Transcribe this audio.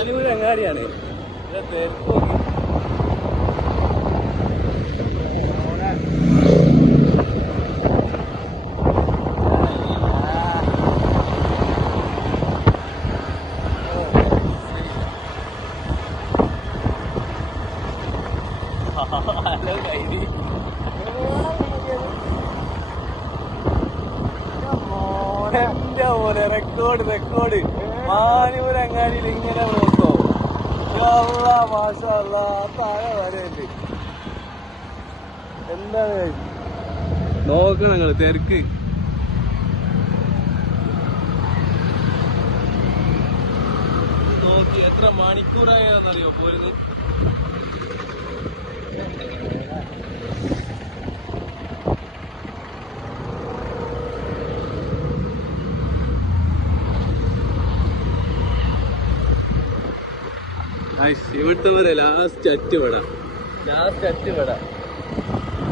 മാനൂർ അങ്ങാടിയാണ്. തിരക്ക് നോക്കി. റെക്കോർഡ് മാനൂർ അങ്ങാടിയിൽ ഇങ്ങനെ നോക്കോ. മാഷാ താഴെ വരെയുണ്ട്. എന്താണ് നോക്കണം നിങ്ങള് തിരക്ക്. നോക്കി എത്ര മണിക്കൂറായെന്നറിയോ പോയിരുന്നു. ഇവിടുത്തെ വരെ ലാസ്റ്റ് അറ്റുപെടാ.